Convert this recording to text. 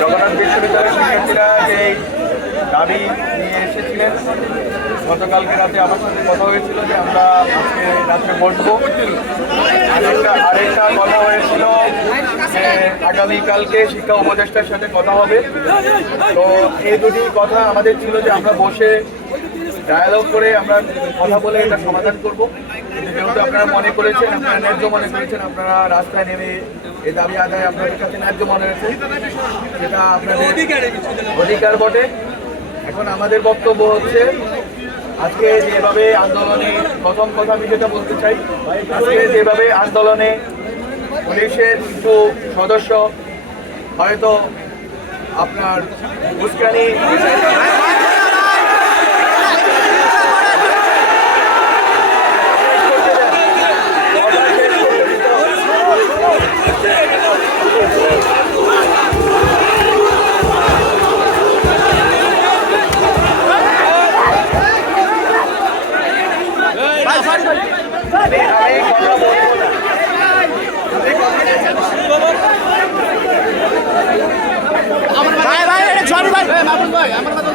জগন্নাথ বিশ্ববিদ্যালয়ের শিক্ষার্থীরা যে দাবি নিয়ে এসেছিলেন, গতকালকে রাতে আমার সাথে কথা হয়েছিল যে আমরা আজকে রাত্রে বসবো। আরেকটা কথা হয়েছিল যে আগামীকালকে শিক্ষা উপদেষ্টার সাথে কথা হবে। তো এই দুটি কথা আমাদের ছিল যে আমরা বসে ডায়ালগ করে আমরা কথা বলে এটা সমাধান করব। যেহেতু আপনারা মনে করেছেন, আপনারা ন্যায্য মনে করেছেন, আপনারা রাস্তায় নেমে এই দাবি আদায় আপনাদের কাছে ন্যায্য মনে হয়েছে, সেটা আপনাদের অধিকার বটে। এখন আমাদের বক্তব্য হচ্ছে, আজকে যেভাবে আন্দোলনে, প্রথম কথা আমি যেটা বলতে চাই, আজকে যেভাবে আন্দোলনে পুলিশের কিছু সদস্য হয়তো আপনার উস্কানি ভাই ভাই, এটা সরি ভাই, মামুন ভাই, আমার কথা